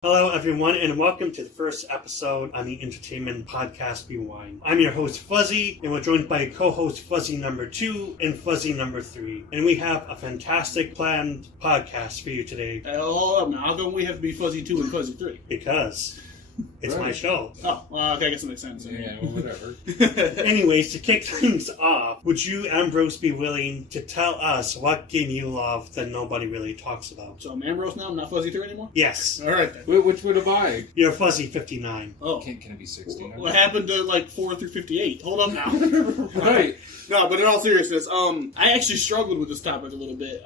Hello, everyone, and welcome to the first episode on the Entertainment Podcast Rewind. I'm your host, Fuzzy, and we're joined by co-host Fuzzy number 2 and Fuzzy number 3. And we have a fantastic planned podcast for you today. Hold up now. How come we have to be Fuzzy 2 and Fuzzy 3? Because it's my show. Oh, well, okay, I guess that makes sense. Yeah, well, whatever. Anyways, to kick things off, would you, Ambrose, be willing to tell us what game you love that nobody really talks about? So I'm Ambrose now? I'm not Fuzzy 3 anymore? Yes. All right, then. Which would have I? You're Fuzzy 59. Oh. Can it be 16? What happened to, 4 through 58? Hold up now. Right. No, but in all seriousness, I actually struggled with this topic a little bit,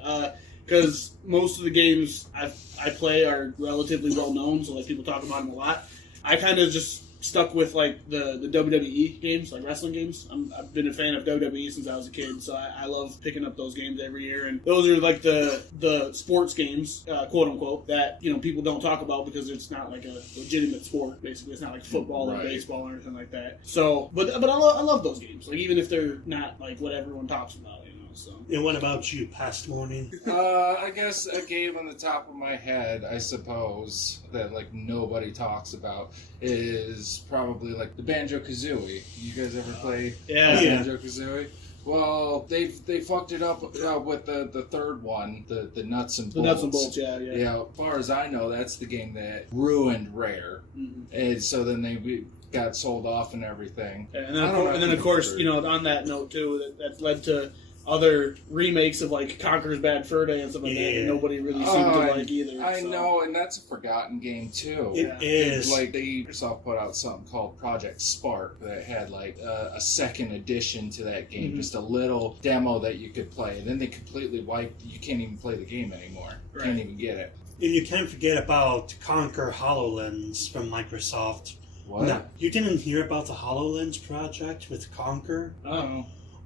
because most of the games I play are relatively well-known, so, people talk about them a lot. I kind of just stuck with, the WWE games, wrestling games. I've been a fan of WWE since I was a kid, so I love picking up those games every year. And those are, the sports games, quote-unquote, that, people don't talk about because it's not, a legitimate sport, basically. It's not like football or baseball or anything like that. So, but I love those games, even if they're not, what everyone talks about. So. And what about you, Past Morning? I guess a game on the top of my head, I suppose, that nobody talks about is probably the Banjo-Kazooie. You guys ever play Banjo-Kazooie? Well, they fucked it up with the third one, the nuts and bolts. The nuts and bolts, yeah. Yeah, as far as I know, that's the game that ruined Rare. Mm-hmm. And so then they got sold off and everything. Yeah, and then of course, on that note too, that led to other remakes of Conker's Bad Fur Day and stuff like that nobody really seemed to like either. I know, and that's a forgotten game too. It is. Microsoft put out something called Project Spark that had a second addition to that game, mm-hmm. just a little demo that you could play, and then they completely wiped. You can't even play the game anymore. Right. Can't even get it. And you can't forget about Conker HoloLens from Microsoft. What? No, you didn't hear about the HoloLens project with Conker? Oh.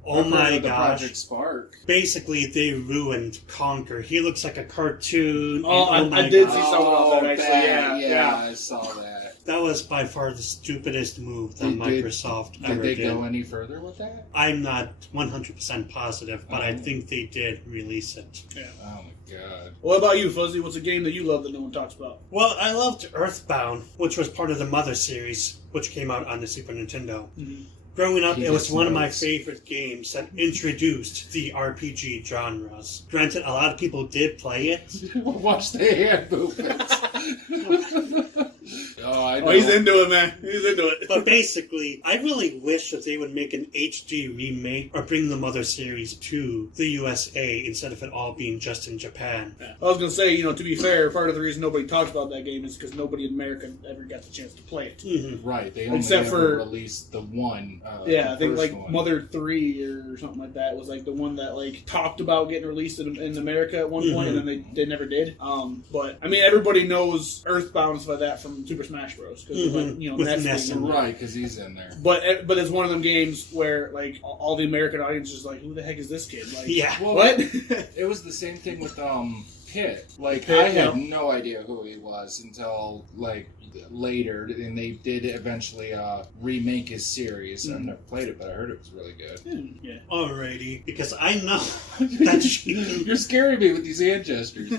Oh my gosh. Project Spark. Basically, they ruined Conker. He looks like a cartoon. I did see something about that, actually. Yeah, I saw that. That was by far the stupidest move that Microsoft ever did. Did they go any further with that? I'm not 100% positive, but I think they did release it. Yeah. Oh my god. What about you, Fuzzy? What's a game that you love that no one talks about? Well, I loved Earthbound, which was part of the Mother series, which came out on the Super Nintendo. Mm-hmm. Growing up, it was one of my favorite games that introduced the RPG genres. Granted, a lot of people did play it. Watch the hand movements. I know. Oh, he's into it, man. He's into it. But basically, I really wish that they would make an HD remake or bring the Mother series to the USA instead of it all being just in Japan. Yeah. I was going to say, to be fair, part of the reason nobody talks about that game is because nobody in America ever got the chance to play it. Mm-hmm. Right. They only ever released the one. I think one. Mother 3 or something like that was the one that talked about getting released in America at one point, and then they never did. But I mean, everybody knows Earthbound and stuff like that from Super Smash Bros. Because Ness right, because he's in there. But it's one of them games where all the American audience is who the heck is this kid? Well, what? It was the same thing with Pitt. I had no idea who he was until later, and they did eventually remake his series. I've never played it, but I heard it was really good. Yeah. Alrighty, because I know that you're scaring me with these hand gestures.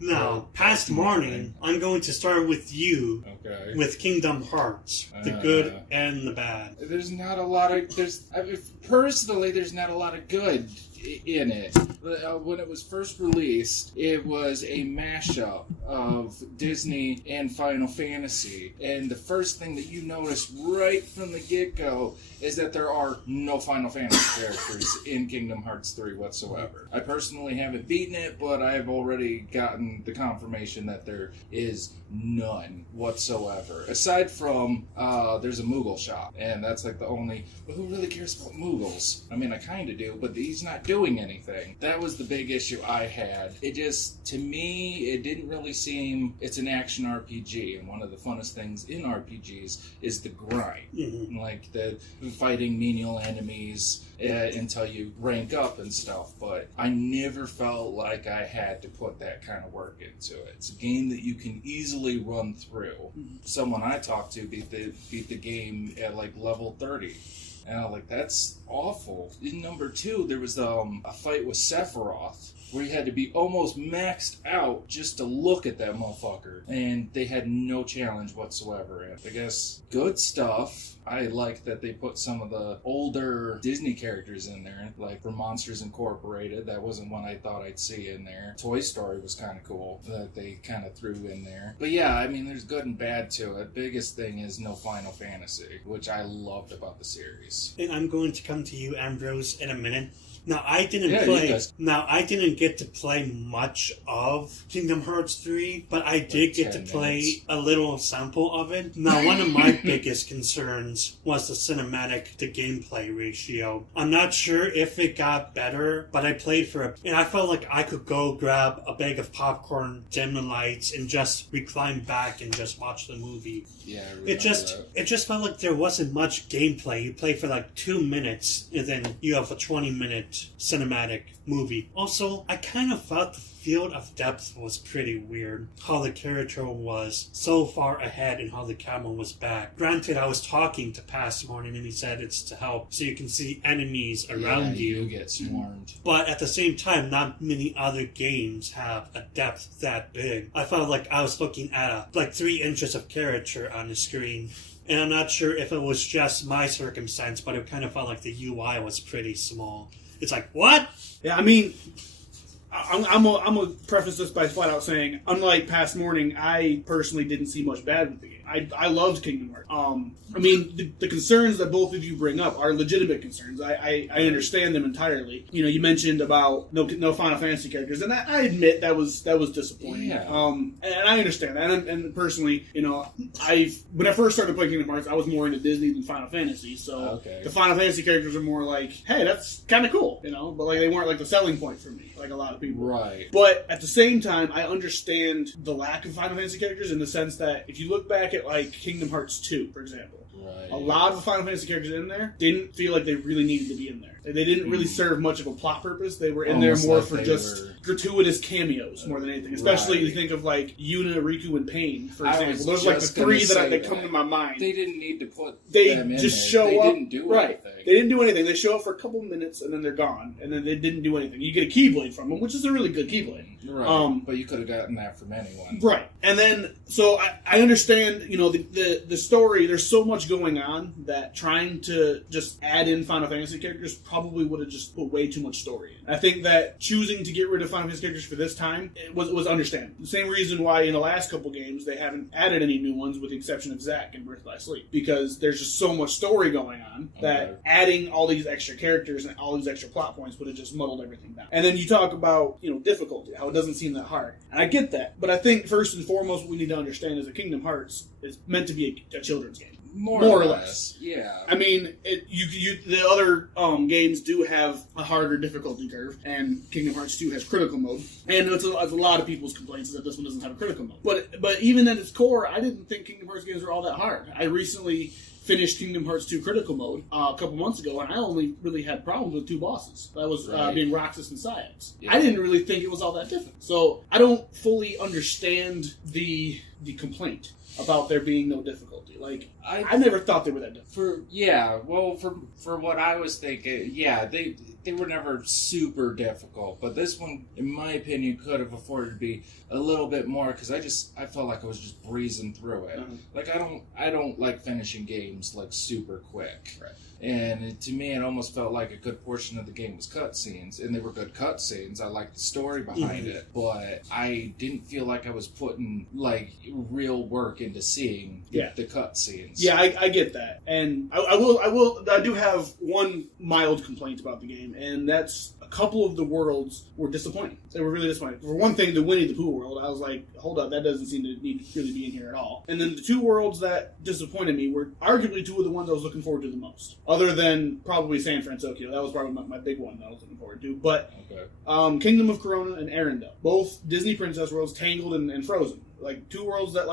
Now, Past Morning, I'm going to start with you. Okay. With Kingdom Hearts, the good and the bad. There's not a lot of personally, there's not a lot of good in it. When it was first released, it was a mashup of Disney and Final Fantasy. And the first thing that you notice right from the get-go is that there are no Final Fantasy characters in Kingdom Hearts 3 whatsoever. I personally haven't beaten it, but I've already gotten the confirmation that there is none whatsoever. Aside from, there's a Moogle shop, and that's the only... But who really cares about Moogles? I mean, I kind of do, but he's not doing anything. That was the big issue I had. It just, to me, it didn't really seem... It's an action RPG, and one of the funnest things in RPGs is the grind. Mm-hmm. The fighting menial enemies until you rank up and stuff, but I never felt like I had to put that kind of work into it. It's a game that you can easily run through. Mm-hmm. Someone I talked to beat the game at level 30. And I'm that's awful. In number 2, there was a fight with Sephiroth where you had to be almost maxed out just to look at that motherfucker. And they had no challenge whatsoever. And I guess good stuff. I like that they put some of the older Disney characters in there, like for Monsters Incorporated. That wasn't one I thought I'd see in there. Toy Story was kind of cool that they kind of threw in there. But yeah, I mean, there's good and bad to it. Biggest thing is no Final Fantasy, which I loved about the series. And I'm going to come to you, Ambrose, in a minute. Now, I didn't get to play much of Kingdom Hearts 3, but I did get to play a little sample of it. Now, one of my biggest concerns was the cinematic to gameplay ratio. I'm not sure if it got better, but I played and I felt like I could go grab a bag of popcorn, dim the lights, and just recline back and just watch the movie. Yeah, it just felt like there wasn't much gameplay. You play for like 2 minutes, and then you have a 20-minute cinematic movie. Also, I kind of felt the field of depth was pretty weird. How the character was so far ahead and how the camera was back. Granted, I was talking to Past Morning and he said it's to help so you can see enemies around you. You get swarmed. But at the same time, not many other games have a depth that big. I felt like I was looking at 3 inches of character on the screen. And I'm not sure if it was just my circumstance, but it kind of felt like the UI was pretty small. It's like, what? Yeah, I mean, I'm gonna preface this by flat out saying, unlike Past Morning, I personally didn't see much bad with the game. I loved Kingdom Hearts. I mean, the concerns that both of you bring up are legitimate concerns. I understand them entirely. You know, you mentioned about no Final Fantasy characters, and I admit that was disappointing. Yeah. And I understand that. And personally, you know, when I first started playing Kingdom Hearts, I was more into Disney than Final Fantasy. So the Final Fantasy characters are more like, hey, that's kind of cool, you know. But like they weren't like the selling point for me, like a lot of people. Right. But at the same time, I understand the lack of Final Fantasy characters in the sense that if you look back at like Kingdom Hearts 2, for example. Right. A lot of the Final Fantasy characters in there didn't feel like they really needed to be in there. They didn't really serve much of a plot purpose. They were in there more like for just gratuitous cameos more than anything. Especially you think of like Yuna, Riku, and Pain, for example. Those are like the 3 that come to my mind. They didn't need to put them in just there. show up. They didn't do anything. They didn't do anything. They show up for a couple minutes and then they're gone. And then they didn't do anything. You get a Keyblade from them, which is a really good Keyblade. Right. But you could have gotten that from anyone. Right. And then, so I understand, you know, the story, there's so much going on that trying to just add in Final Fantasy characters probably would have just put way too much story in. I think that choosing to get rid of Final Fantasy characters for this time was understandable. The same reason why in the last couple games they haven't added any new ones with the exception of Zack in Birth by Sleep. Because there's just so much story going on that adding all these extra characters and all these extra plot points would have just muddled everything down. And then you talk about, you know, difficulty, how it doesn't seem that hard. And I get that. But I think first and foremost what we need to understand is that Kingdom Hearts is meant to be a children's game. More or less. Yeah. I mean, the other games do have a harder difficulty curve, and Kingdom Hearts 2 has critical mode. And it's a lot of people's complaints is that this one doesn't have a critical mode. But even at its core, I didn't think Kingdom Hearts games were all that hard. I recently finished Kingdom Hearts 2 critical mode a couple months ago, and I only really had problems with 2 bosses. That was being Roxas and Syx. Yeah. I didn't really think it was all that different. So I don't fully understand the complaint about there being no difficulty. Like, I never thought they were that difficult. For what I was thinking, they were never super difficult, but this one, in my opinion, could have afforded to be a little bit more because I felt like I was just breezing through it. Like I don't like finishing games like super quick. Right. And to me, it almost felt like a good portion of the game was cutscenes, and they were good cutscenes. I liked the story behind it, but I didn't feel like I was putting like real work into seeing the cutscenes. Yeah, I get that, and I do have one mild complaint about the game, and that's a couple of the worlds were disappointing. They were really disappointing. For one thing, the Winnie the Pooh world, I was like, hold up, that doesn't seem to need to really be in here at all. And then the 2 worlds that disappointed me were arguably 2 of the ones I was looking forward to the most. Other than probably San Francisco. That was probably my big one that I was looking forward to. But Kingdom of Corona and Arendelle. Both Disney Princess worlds, Tangled and Frozen. Like 2 worlds that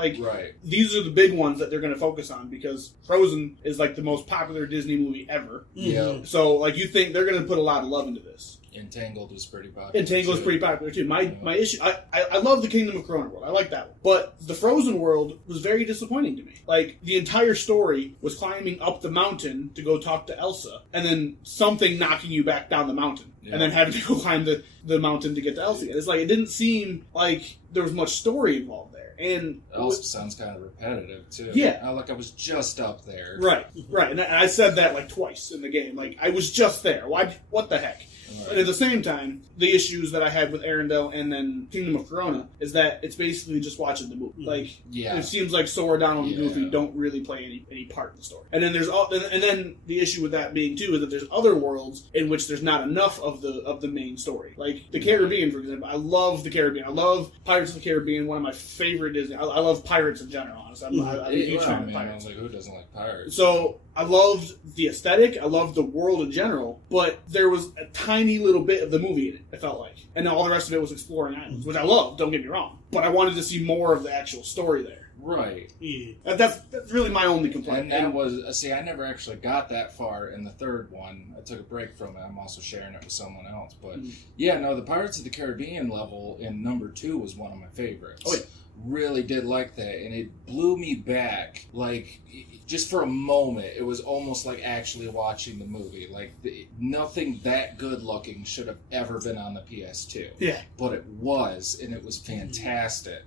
these are the big ones that they're going to focus on because Frozen is like the most popular Disney movie ever. Yeah. So like you think they're going to put a lot of love into this. Entangled was pretty popular. Entangled was pretty popular too. My issue, I love the Kingdom of Corona world. I like that one. But the Frozen world was very disappointing to me. Like, the entire story was climbing up the mountain to go talk to Elsa, and then something knocking you back down the mountain, and then having to go climb the mountain to get to Elsa. And it's like, it didn't seem like there was much story involved there. And it also sounds kind of repetitive too. Yeah. Like I was just up there. Right. And I said that like twice in the game. Like, I was just there. Why? What the heck? Right. But at the same time, the issues that I had with Arendelle and then Kingdom of Corona is that it's basically just watching the movie. Like, it seems like Sora, Donald, and Goofy don't really play any part in the story. And then and then the issue with that being too is that there's other worlds in which there's not enough of the main story. Like the Caribbean, for example. I love the Caribbean. I love Pirates of the Caribbean. One of my favorite Disney. I love pirates in general. Honestly, I'm a huge fan of pirates. I was like, who doesn't like pirates? So I loved the aesthetic. I loved the world in general. But there was a tiny little bit of the movie in it, it felt like. And all the rest of it was exploring islands, which I loved, don't get me wrong. But I wanted to see more of the actual story there. Right. Yeah. That's really my only complaint. And that was, see, I never actually got that far in the third one. I took a break from it. I'm also sharing it with someone else. But yeah, no, the Pirates of the Caribbean level in number 2 was one of my favorites. Oh, yeah. Really did like that. And it blew me back, like, just for a moment. It was almost like actually watching the movie. Like, nothing that good looking should have ever been on the PS2. Yeah. But it was, and it was fantastic.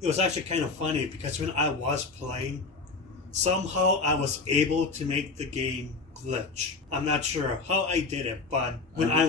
It was actually kind of funny because when I was playing, somehow I was able to make the game glitch. I'm not sure how I did it, but when I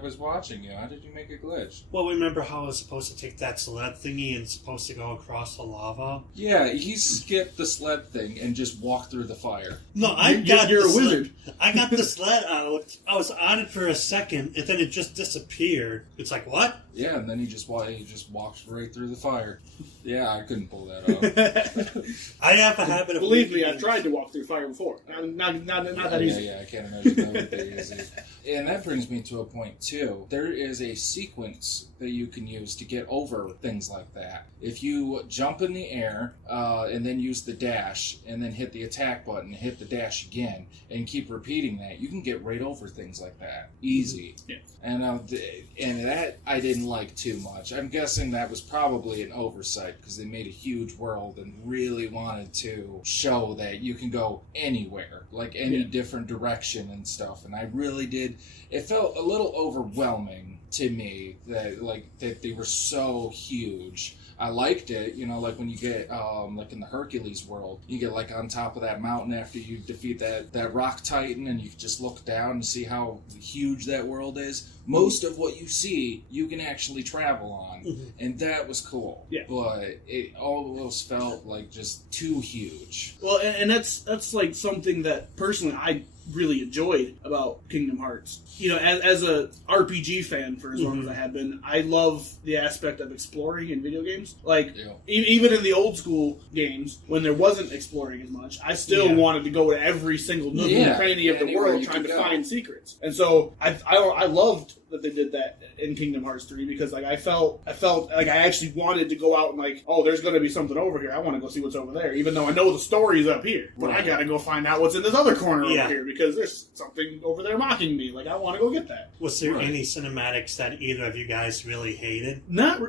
was watching you, how did you make it glitch? Well, remember how I was supposed to take that sled thingy and supposed to go across the lava? Yeah, he skipped the sled thing and just walked through the fire. No, you're a wizard. I got the sled out. I was on it for a second, and then it just disappeared. It's like, what? Yeah, and then he just walked right through the fire. Yeah, I couldn't pull that off. I have a habit of... Believe me, I've tried to walk through fire before. Not that easy. Yeah, I can't imagine that would be easy. And that brings me to a point, too. There is a sequence that you can use to get over things like that. If you jump in the air, and then use the dash, and then hit the attack button, hit the dash again, and keep repeating that, you can get right over things like that. Easy. Yeah. And that I didn't like too much. I'm guessing that was probably an oversight, because they made a huge world and really wanted to show that you can go anywhere, like any different direction and stuff. And I really did. It felt a little overwhelming to me that they were so huge. I liked it, like when you get, like in the Hercules world, you get like on top of that mountain after you defeat that rock titan, and you just look down and see how huge that world is. Most of what you see, you can actually travel on, and that was cool. Yeah. But it almost felt like just too huge. Well, and that's like something that personally I really enjoyed about Kingdom Hearts. As a RPG fan for as long as I have been, I love the aspect of exploring in video games. Like, even in the old school games, when there wasn't exploring as much, I still wanted to go to every single nook and cranny of the world trying to find secrets. And so I loved that they did that in Kingdom Hearts 3, because like I felt like I actually wanted to go out and like, oh, there's going to be something over here. I want to go see what's over there, even though I know the story's up here. But I got to go find out what's in this other corner over here, because there's something over there mocking me. Like, I want to go get that. Was there any cinematics that either of you guys really hated? Not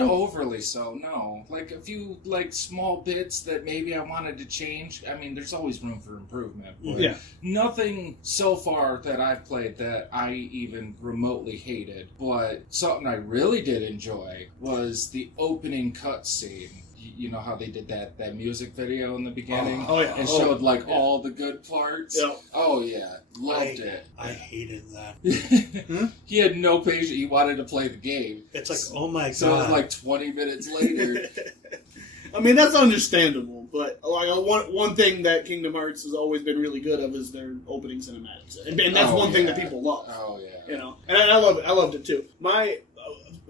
overly so, no. Like a few like small bits that maybe I wanted to change. I mean, there's always room for improvement. But nothing so far that I've played that I even remotely hated. But something I really did enjoy was the opening cutscene. You know how they did that music video in the beginning? And showed all the good parts? Yeah. Oh, yeah. Loved it. I hated that. He had no patience. He wanted to play the game. It's like, oh my God. So it was like 20 minutes later. I mean, that's understandable, but like one thing that Kingdom Hearts has always been really good of is their opening cinematics. And that's one thing that people love. Oh, yeah. And I loved it too.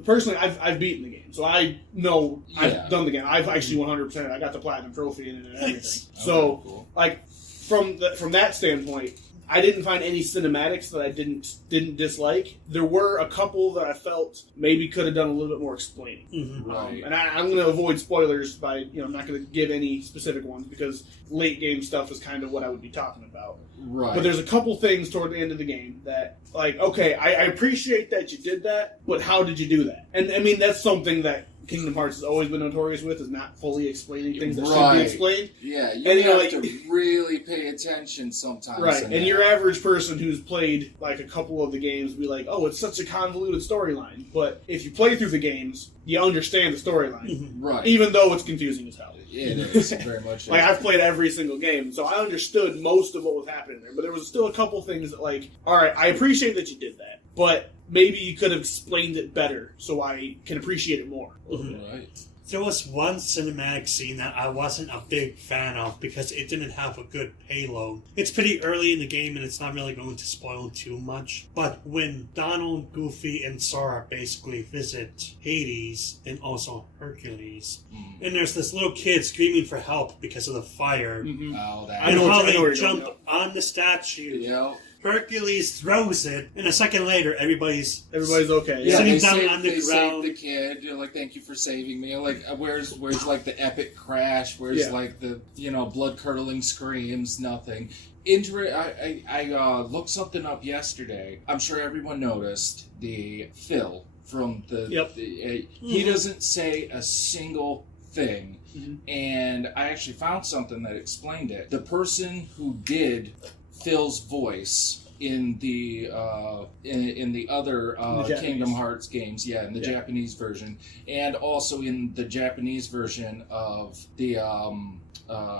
Personally, I've beaten the game, so I know I've done the game. I've actually 100%. I got the platinum trophy in it and everything. So, cool. Like from that standpoint, I didn't find any cinematics that I didn't dislike. There were a couple that I felt maybe could have done a little bit more explaining. Mm-hmm. Right. And I'm going to avoid spoilers by, I'm not going to give any specific ones because late game stuff is kind of what I would be talking about. Right. But there's a couple things toward the end of the game that, like, okay, I appreciate that you did that, but how did you do that? And I mean, that's something that Kingdom Hearts has always been notorious with, is not fully explaining things that should be explained. Yeah, And have to really pay attention sometimes. Right, and your average person who's played like a couple of the games will be like, oh, it's such a convoluted storyline. But if you play through the games, you understand the storyline. Right. Even though it's confusing as hell. It is, very much. Like, I've played every single game, so I understood most of what was happening there. But there was still a couple things that, like, alright, I appreciate that you did that, but maybe you could have explained it better so I can appreciate it more. Mm-hmm. Right. There was one cinematic scene that I wasn't a big fan of because it didn't have a good payload. It's pretty early in the game and it's not really going to spoil too much. But when Donald, Goofy, and Sora basically visit Hades and also Hercules, and there's this little kid screaming for help because of the fire, Mm-hmm. Oh, that. and how they you're jump going, on the statue. Yeah. Hercules throws it, and a second later, everybody's okay. Yeah, sitting they down saved, on the they ground. saved the kid. You're like, thank you for saving me. Like, where's like the epic crash? Where's like the blood curdling screams? Nothing. I looked something up yesterday. I'm sure everyone noticed the Phil from the. Yep. He doesn't say a single thing. Mm-hmm. And I actually found something that explained it. The person who did Phil's voice in the other Kingdom Hearts games, in the Japanese version, and also in the Japanese version of the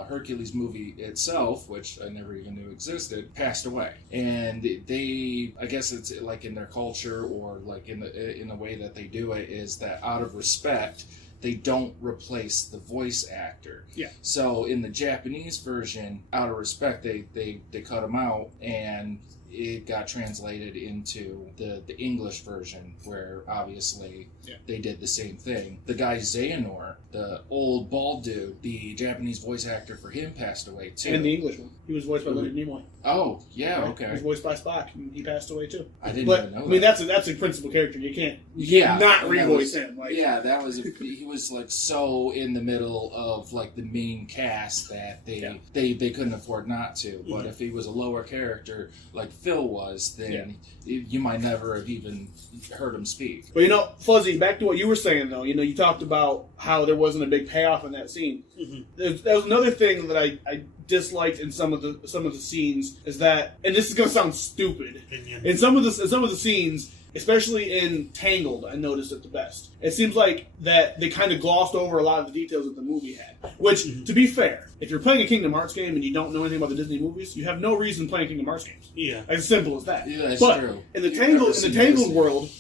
Hercules movie itself, which I never even knew existed, passed away. And they, I guess it's like in their culture or like in the way that they do it, is that out of respect, they don't replace the voice actor. Yeah. So in the Japanese version, out of respect, they cut him out, and it got translated into the English version, where obviously they did the same thing. The guy Xehanort, the old bald dude, the Japanese voice actor for him passed away too. And the English one. He was voiced by Leonard Nimoy. Oh, yeah, Right? okay. He was voiced by Spock, and he passed away too. I didn't even know that. I mean, that's a principal character. You can't not revoice him. Like, that was he was like so in the middle of like the main cast that they couldn't afford not to. But if he was a lower character like Phil was, then you might never have even heard him speak. But Fuzzy, back to what you were saying though. You talked about how there wasn't a big payoff in that scene. Mm-hmm. That was another thing that I disliked in some of the scenes, is that, and this is going to sound stupid, in some of the scenes, especially in Tangled, I noticed it the best. It seems like that they kind of glossed over a lot of the details that the movie had. Which, to be fair, if you're playing a Kingdom Hearts game and you don't know anything about the Disney movies, you have no reason playing Kingdom Hearts games. Yeah, as simple as that. Yeah, that's true. In the Tangled world,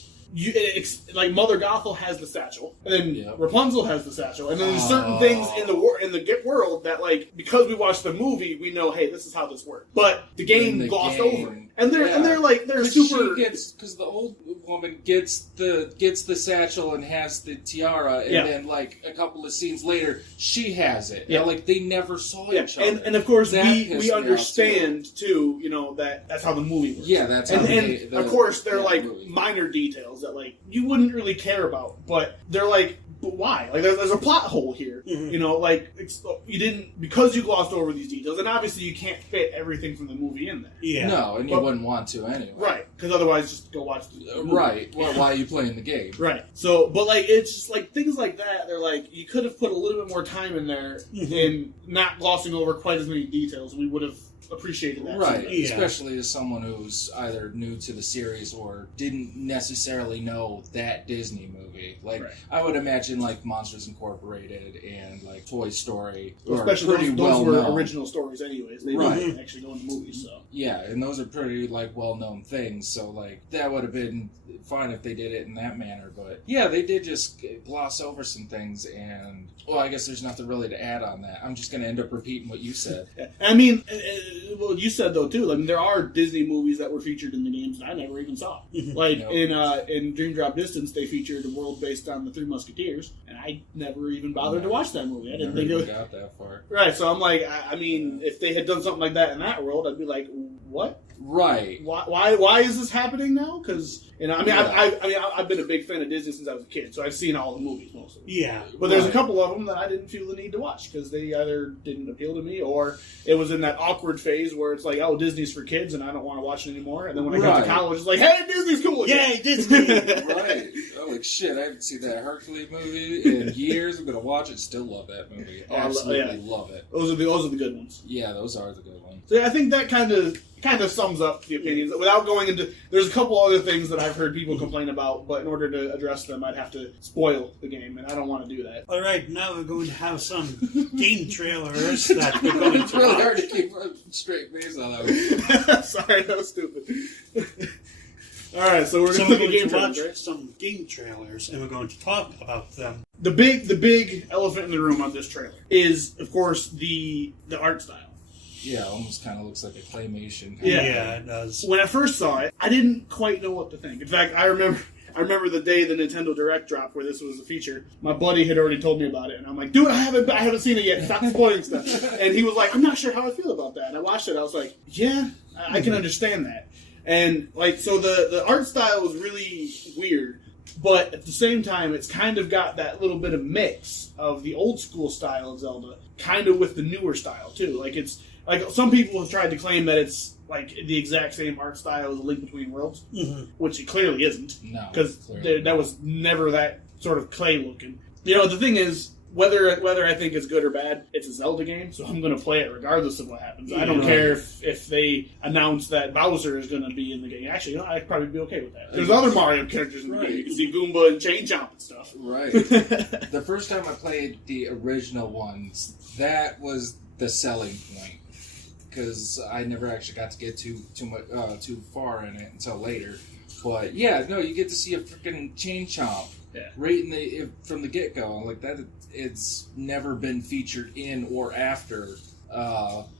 like Mother Gothel has the satchel, and then Rapunzel has the satchel, and then there's certain things in the world that, like, because we watched the movie, we know, hey, this is how this works. But the game glossed over it. And they're super. Because the old woman gets the satchel and has the tiara, and then like a couple of scenes later, she has it. Yeah, like they never saw each other. And of course we understand too. That's how the movie works. Yeah, that's how. And of course they're like minor details that like you wouldn't really care about, but they're like. But why? Like, there's a plot hole here. Mm-hmm. You didn't, because you glossed over these details, and obviously you can't fit everything from the movie in there. Yeah. No, and you wouldn't want to anyway. Right, because otherwise just go watch the movie. Right, well, why are you playing the game? Right. So, but like, it's just like, things like that, they're like, you could have put a little bit more time in there and not glossing over quite as many details, and we would have appreciated that. Right, especially as someone who's either new to the series or didn't necessarily know that Disney movie. Like, I would imagine like Monsters Incorporated and like Toy Story, especially those were original stories anyways. They didn't actually go in the movies, so. Yeah, and those are pretty like well-known things, so like that would have been fine if they did it in that manner, but yeah, they did just gloss over some things, and I guess there's nothing really to add on that. I'm just going to end up repeating what you said. I mean, well, you said though too. I mean, there are Disney movies that were featured in the games that I never even saw. Like in Dream Drop Distance, they featured a world based on the Three Musketeers, and I never even bothered to watch that movie. I didn't think it got that far. Right, so I'm like, I mean, if they had done something like that in that world, I'd be like, what? Right. Why is this happening now? Because Yeah. I've been a big fan of Disney since I was a kid, so I've seen all the movies mostly. Yeah. But there's a couple of them that I didn't feel the need to watch because they either didn't appeal to me or it was in that awkward phase where it's like, oh, Disney's for kids and I don't want to watch it anymore. And then when I got to college, it's like, hey, Disney's cool again. Yay, Disney! Right. Oh, like shit, I haven't seen that Hercules movie in years. I'm gonna watch it. Still love that movie. Absolutely love it. Those are the good ones. Yeah, those are the good ones. So yeah, I think that kind of sums up the opinions. Without going into, there's a couple other things that I've heard people complain about, but in order to address them, I'd have to spoil the game, and I don't want to do that. All right, now we're going to have some game trailers that we're going It's to really watch. hard to keep a straight face on that one. Sorry, that was stupid. All right, so we're So going to we're look at going game to watch trailers, right? some game trailers, and we're going to talk about them. The big elephant in the room on this trailer is, of course, the art style. Yeah, almost kind of looks like a claymation. Yeah. It does. When I first saw it, I didn't quite know what to think. In fact, I remember the day the Nintendo Direct dropped where this was a feature. My buddy had already told me about it, and I'm like, dude, I haven't seen it yet. Stop spoiling stuff. And he was like, I'm not sure how I feel about that. And I watched it. I was like, yeah, I can understand that. And like, so the art style was really weird, but at the same time, it's kind of got that little bit of mix of the old school style of Zelda, kind of with the newer style too. Like it's like some people have tried to claim that it's like the exact same art style as A Link Between Worlds, which it clearly isn't. No, because clearly that was never that sort of clay looking. You know, the thing is, whether I think it's good or bad, it's a Zelda game, so I'm going to play it regardless of what happens. I don't care if they announce that Bowser is going to be in the game. Actually, I'd probably be okay with that. There's other Mario characters in the game. You can see Goomba and Chain Chomp and stuff. Right. The first time I played the original ones, that was the selling point. Because I never actually got to get too far in it until later. But yeah, no, you get to see a freaking Chain Chomp right from the get go. Like that, it's never been featured in or after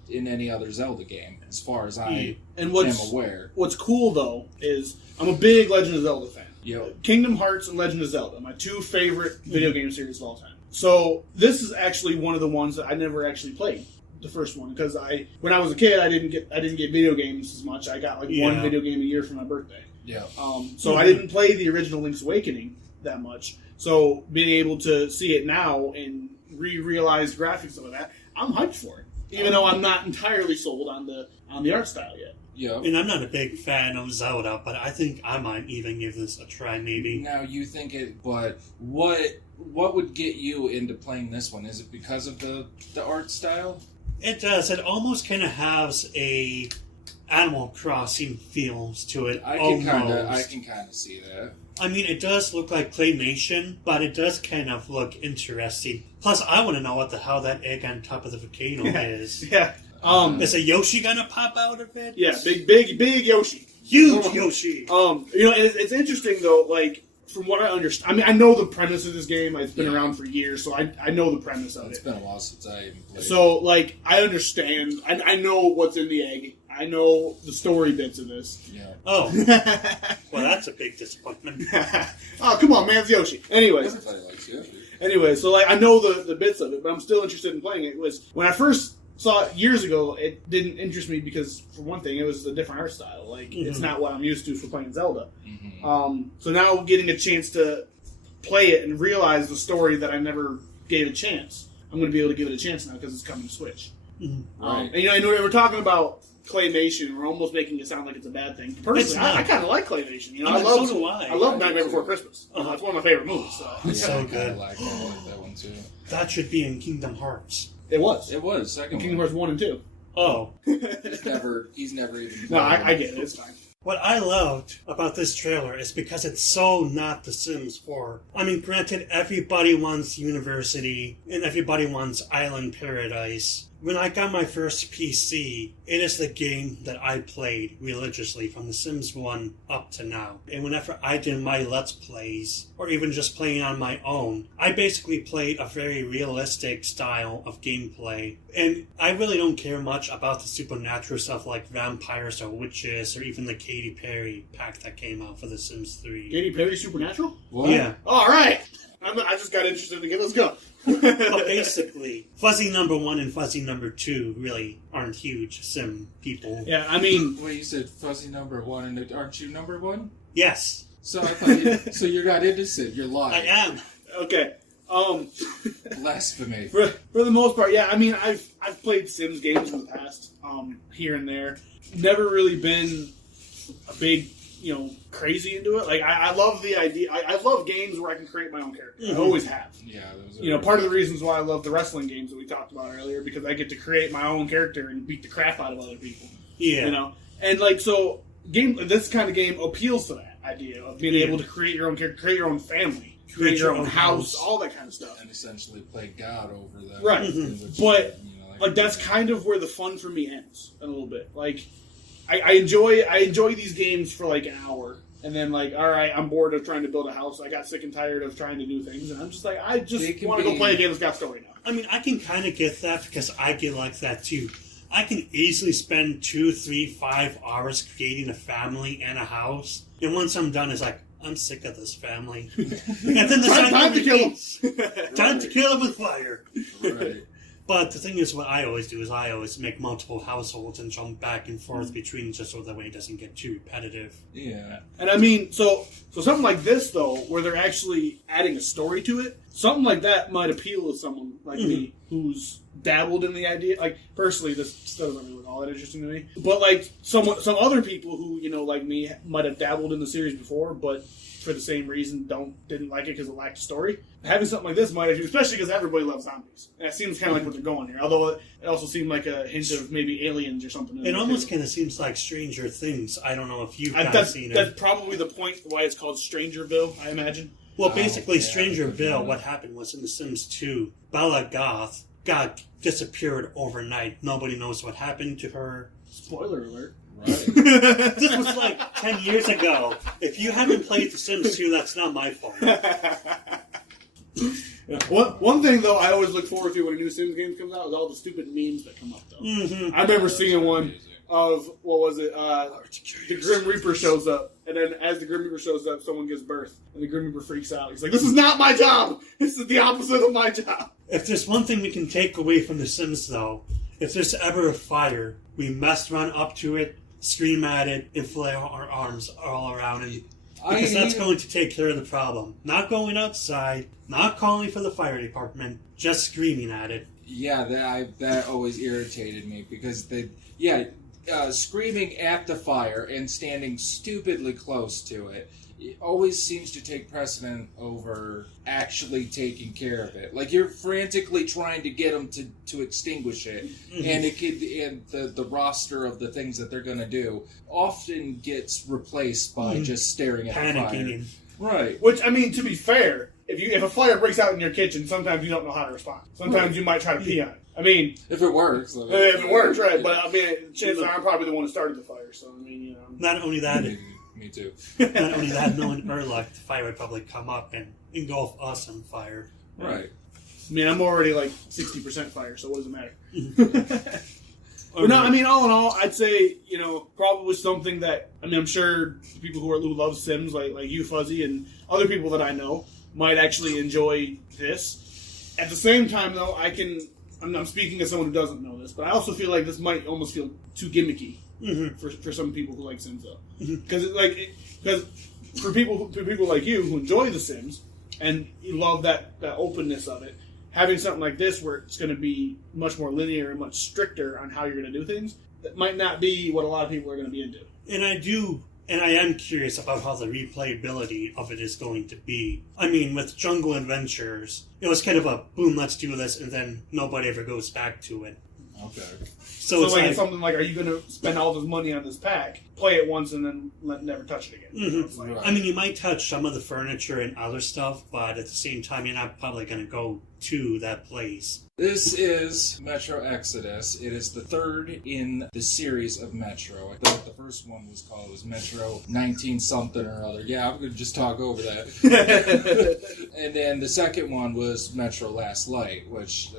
in any other Zelda game, as far as I am aware. What's cool though is I'm a big Legend of Zelda fan. Yep. Kingdom Hearts and Legend of Zelda, my two favorite video game series of all time. So this is actually one of the ones that I never actually played. The first one, because when I was a kid, I didn't get video games as much. I got like one video game a year for my birthday. Yeah. So I didn't play the original Link's Awakening that much. So being able to see it now and realize graphics and all that, I'm hyped for it. Even though I'm not entirely sold on the art style yet. Yeah. And I'm not a big fan of Zelda, but I think I might even give this a try, maybe. Now you think it, but what would get you into playing this one? Is it because of the art style? It does. It almost kind of has a Animal Crossing feels to it. I can kind of see that. I mean, it does look like claymation, but it does kind of look interesting. Plus, I want to know what the hell that egg on top of the volcano is. Yeah. Is a Yoshi gonna pop out of it? Yeah, big Yoshi. Huge Yoshi. It's interesting though. Like from what I understand, I mean, I know the premise of this game. It's been around for years, so I know the premise of it. It's been a while since I even played. So, like, I understand. I know what's in the egg. I know the story bits of this. Yeah. Oh. Well, that's a big disappointment. Oh, come on, man, it's Yoshi. Anyways. Everybody likes Yoshi. Anyway, so, like, I know the bits of it, but I'm still interested in playing it. When I first saw it years ago, it didn't interest me because, for one thing, it was a different art style. Like, it's not what I'm used to for playing Zelda. So now getting a chance to play it and realize the story that I never gave a chance, I'm going to be able to give it a chance now because it's coming to Switch. Right. And we're talking about claymation. We're almost making it sound like it's a bad thing. Personally, I kind of like claymation. You know, I love Nightmare Before Christmas. It's one of my favorite movies. So. It's so good. I like that one too. That should be in Kingdom Hearts. It was. It was second Kingdom Hearts 1 and 2. Oh. He's never even. No, I get it. It's fine. What I loved about this trailer is because it's so not The Sims 4. I mean, granted, everybody wants university and everybody wants island paradise. When I got my first PC, it is the game that I played religiously from The Sims 1 up to now. And whenever I did my Let's Plays, or even just playing on my own, I basically played a very realistic style of gameplay. And I really don't care much about the supernatural stuff like vampires or witches, or even the Katy Perry pack that came out for The Sims 3. Katy Perry Supernatural? What? Yeah. All right. I just got interested again. Let's go. But basically, Fuzzy number 1 and Fuzzy number 2 really aren't huge sim people. Yeah, I mean... Wait, you said Fuzzy number 1, and aren't you number 1? Yes. So I thought so you're not innocent. You're lying. I am. Okay. Blasphemy. For the most part, yeah. I mean, I've played Sims games in the past, here and there. Never really been a big, crazy into it. Like, I love the idea. I love games where I can create my own character. I always have. Yeah. Those are Part of the reasons why I love the wrestling games that we talked about earlier, because I get to create my own character and beat the crap out of other people. Yeah. And so this kind of game appeals to that idea of being able to create your own character, create your own family, create your own house, all that kind of stuff, and essentially play God over them. Right. Which, but like that's kind of where the fun for me ends a little bit. Like I enjoy these games for like an hour, and then like, all right, I'm bored of trying to build a house. I got sick and tired of trying to do things, and I'm just like, I just want to go play a game that's got story now. I mean, I can kind of get that because I get like that too. I can easily spend 2, 3, 5 hours creating a family and a house, and once I'm done, it's like, I'm sick of this family. And then the time to kill them. Time to kill them with fire. Right. But the thing is, what I always do is I always make multiple households and jump back and forth between just so that way it doesn't get too repetitive. Yeah. And I mean, so something like this, though, where they're actually adding a story to it, something like that might appeal to someone like me who's dabbled in the idea. Like, personally, this still doesn't really look all that interesting to me. But, like, some other people who, like me, might have dabbled in the series before, but for the same reason didn't like it because it lacked a story. Having something like this might have, especially because everybody loves zombies. And that seems kind of like what they're going here. Although it also seemed like a hint of maybe aliens or something. It almost kind of seems like Stranger Things. I don't know if you've guys seen it. That's probably the point why it's called Strangerville, I imagine. Well, basically, Strangerville, what happened was in The Sims 2, Bella Goth got disappeared overnight. Nobody knows what happened to her. Spoiler alert. Right. This was like 10 years ago. If you haven't played The Sims 2, that's not my fault. Yeah. One thing, though, I always look forward to when a new Sims game comes out is all the stupid memes that come up, though. Mm-hmm. I remember seeing one of, what was it, the Grim Reaper shows up, and then as the Grim Reaper shows up, someone gives birth, and the Grim Reaper freaks out. He's like, this is not my job! This is the opposite of my job! If there's one thing we can take away from The Sims, though, if there's ever a fire, we must run up to it, scream at it, and flail our arms all around it. Because that's going to take care of the problem. Not going outside, not calling for the fire department, just screaming at it. Yeah, that always irritated me because screaming at the fire and standing stupidly close to it always seems to take precedent over actually taking care of it. Like, you're frantically trying to get them to extinguish it, and the roster of the things that they're going to do often gets replaced by just staring at the fire. Panicking. Right. Which, I mean, to be fair, if a fire breaks out in your kitchen, sometimes you don't know how to respond. Sometimes you might try to pee on it. I mean... If it works. If it works, right. But, I mean, chances are I'm probably the one who started the fire, so, I mean, Not only that... Me too. Not only that, knowing Urlach, the fire would probably come up and engulf us on fire. Right. I mean, I'm already like 60% fire, so what does it matter? But no, I mean, all in all, I'd say, probably something that, I mean, I'm sure people who love Sims, like you, Fuzzy, and other people that I know, might actually enjoy this. At the same time, though, I'm speaking as someone who doesn't know this, but I also feel like this might almost feel too gimmicky. For some people who like Sims, though, because for people like you who enjoy The Sims and you love that openness of it, having something like this where it's going to be much more linear and much stricter on how you're going to do things, that might not be what a lot of people are going to be into. And I am curious about how the replayability of it is going to be. I mean, with Jungle Adventures, it was kind of a boom, let's do this, and then nobody ever goes back to it. Okay. So it's something like, are you going to spend all this money on this pack, play it once, and then never touch it again? I mean, you might touch some of the furniture and other stuff, but at the same time, you're not probably going to go 2 that plays. This is Metro Exodus. It is the third in the series of Metro. I thought the first one was Metro 19-something or other. Yeah, I'm going to just talk over that. And then the second one was Metro Last Light, which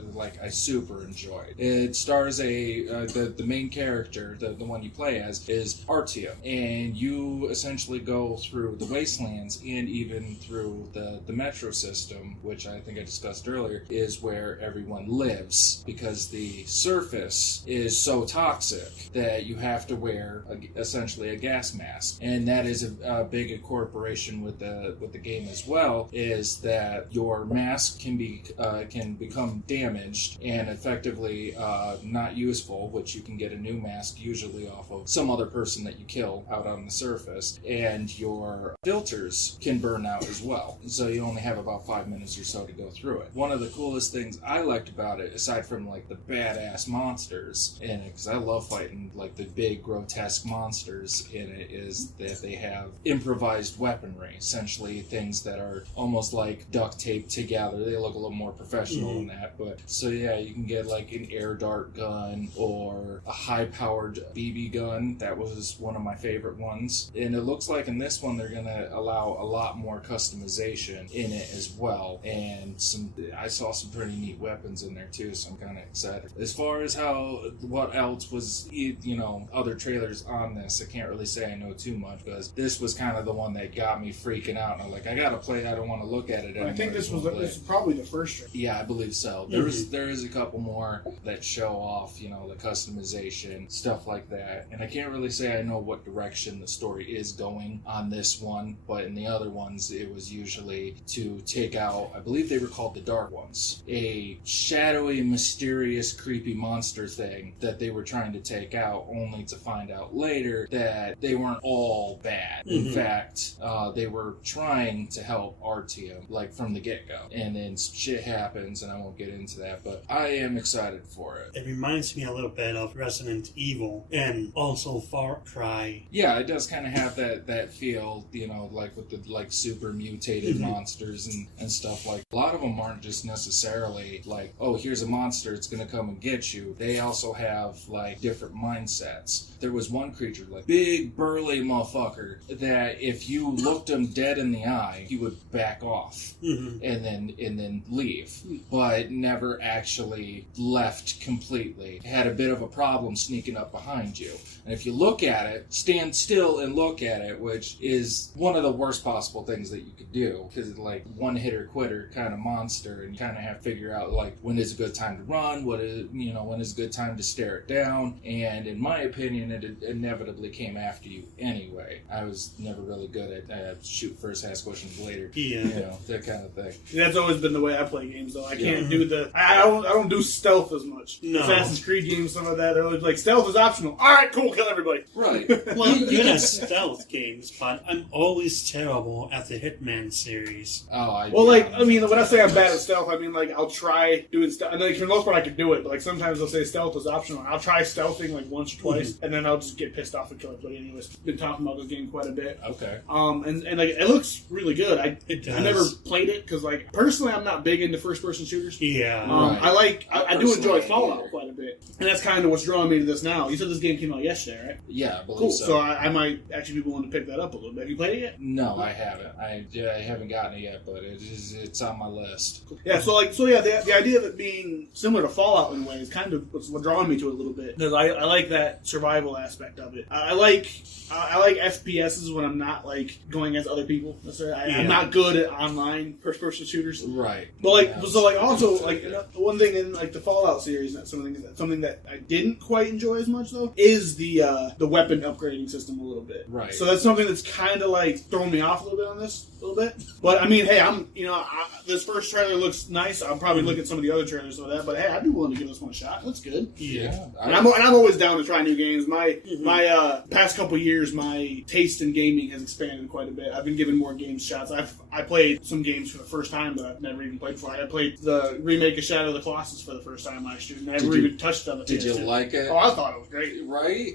I super enjoyed. It stars the main character, the one you play as, is Artyom. And you essentially go through the wastelands and even through the Metro system, which I think I discussed earlier, is where everyone lives, because the surface is so toxic that you have to wear essentially a gas mask. And that is a big incorporation with the game as well, is that your mask can become damaged and effectively not useful, which you can get a new mask usually off of some other person that you kill out on the surface, and your filters can burn out as well. So you only have about 5 minutes or so to go through it. One of the coolest things I liked about it, aside from the badass monsters in it, because I love fighting the big grotesque monsters in it, is that they have improvised weaponry, essentially things that are almost like duct taped together. They look a little more professional than that, but so yeah, you can get an air dart gun or a high powered BB gun. That was one of my favorite ones, and it looks like in this one they're gonna allow a lot more customization in it as well, and I saw some pretty neat weapons in there too, so I'm kind of excited. As far as what else was, other trailers on this, I can't really say I know too much, because this was kind of the one that got me freaking out, and I'm like, I gotta play it, I don't want to look at it anymore. I think this was probably the first trailer. Yeah, I believe so. There is a couple more that show off, the customization, stuff like that, and I can't really say I know what direction the story is going on this one, but in the other ones, it was usually to take out, I believe they were called the Dark Ones, a shadowy, mysterious, creepy monster thing that they were trying to take out, only to find out later that they weren't all bad. In fact, they were trying to help Artyom, from the get-go. And then shit happens, and I won't get into that, but I am excited for it. It reminds me a little bit of Resident Evil, and also Far Cry. Yeah, it does kind of have that feel, with the super mutated monsters and stuff. A lot of them aren't just necessarily oh, here's a monster, it's gonna come and get you. They also have different mindsets. There was one creature, big burly motherfucker, that if you looked him dead in the eye, he would back off and then leave, but never actually left completely. Had a bit of a problem sneaking up behind you. And if you look at it, stand still and look at it, which is one of the worst possible things that you could do, because it's one hitter quitter kind of monster, and you kind of have to figure out when is a good time to run, when is a good time to stare it down. And in my opinion, it inevitably came after you anyway. I was never really good at shoot first, ask questions later. Yeah, that kind of thing. That's always been the way I play games, though. I can't do I don't do stealth as much. No. Assassin's Creed games, some of that, they're always stealth is optional. All right, cool, kill everybody. Right. Well, I'm good at stealth games, but I'm always terrible at the Hitman series. When I say I'm bad at stealth, I'll try doing stealth, and for the most part I can do it, but sometimes they'll say stealth is optional. I'll try stealthing once or twice, and then I'll just get pissed off and kill everybody anyways. Been talking about this game quite a bit. Okay. And it looks really good. I never played it, because personally I'm not big into first-person shooters. Yeah. I do enjoy Fallout quite a bit, and that's kind of what's drawing me to this now. You said this game came out yesterday, right? Yeah, I believe cool. so. So I might actually be willing to pick that up a little bit. Have you played it yet? No, I haven't. I haven't gotten it yet, but it's on my list. Yeah, the idea of it being similar to Fallout in a way is kind of what's drawing me to it a little bit, because I like that survival aspect of it. I like FPSs when I'm not going against other people. I'm not good at online first-person shooters. Right. But one thing in the Fallout series, something that I didn't quite enjoy as much though, is the weapon upgrading system a little bit. Right. So that's something that's kind of throwing me off a little bit on this. A little bit, but hey, this first trailer looks nice. I'll probably look at some of the other trailers of that, but hey, I'd be willing to give this one a shot. That's good. Yeah, and I'm always down to try new games. My past couple years, my taste in gaming has expanded quite a bit. I've been giving more games shots. I played some games for the first time that I've never even played before. I played the remake of Shadow of the Colossus for the first time last year. Never even touched on the PS2. Did you like it? Oh, I thought it was great. Right?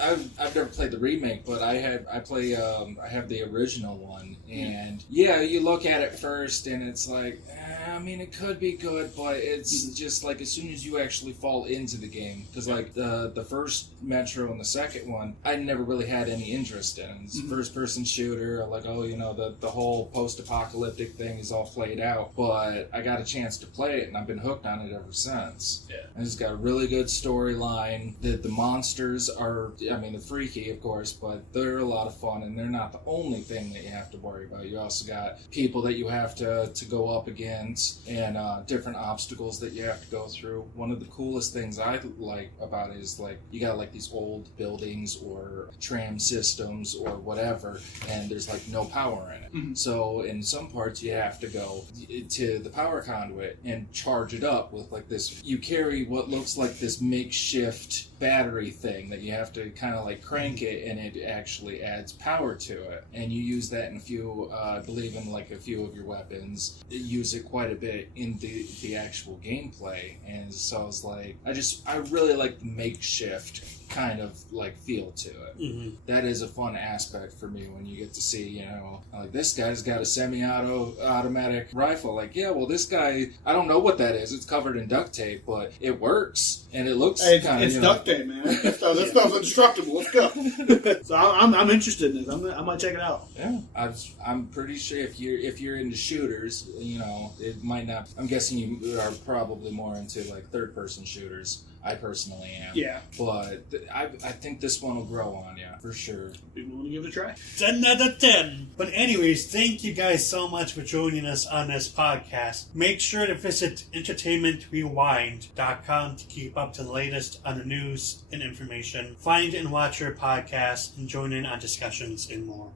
I've never played the remake, but I have the original one, and yeah, you look at it first, and it's like, I mean, it could be good, but it's just like as soon as you actually fall into the game, because like the first Metro and the second one, I never really had any interest in. It's a first-person shooter, like, oh, you know, the whole post-apocalyptic thing is all played out, but I got a chance to play it, and I've been hooked on it ever since. Yeah. And it's got a really good storyline. The monsters are, I mean, they're freaky, of course, but they're a lot of fun, and they're not the only thing that you have to worry about. You also got people that you have to go up against, and different obstacles that you have to go through. One of the coolest things I like about it is, like, you got, like, these old buildings or tram systems or whatever, and there's, like, no power in it. Mm-hmm. So in some parts you have to go to the power conduit and charge it up with, like, this, you carry what looks like this makeshift battery thing that you have to kind of like crank it, and it actually adds power to it, and you use that in a few, I believe in like a few of your weapons. You use it quite a bit in the actual gameplay, and so I was like, I really like the makeshift kind of like feel to it. That is a fun aspect for me when you get to see, you know, like, this guy's got a semi-automatic rifle. Like, yeah, well, this guy, I don't know what that is. It's covered in duct tape, but it works, and it looks kind of, it's duct tape, man. That stuff's indestructible. Let's go. So I'm interested in this. I might check it out. Yeah, I'm pretty sure if you're into shooters, you know, it might not. I'm guessing you are probably more into like third-person shooters. I personally am. Yeah. But I think this one will grow on you, for sure. Be willing to give it a try. 10 out of 10. But anyways, thank you guys so much for joining us on this podcast. Make sure to visit entertainmentrewind.com to keep up to the latest on the news and information. Find and watch your podcast and join in on discussions and more.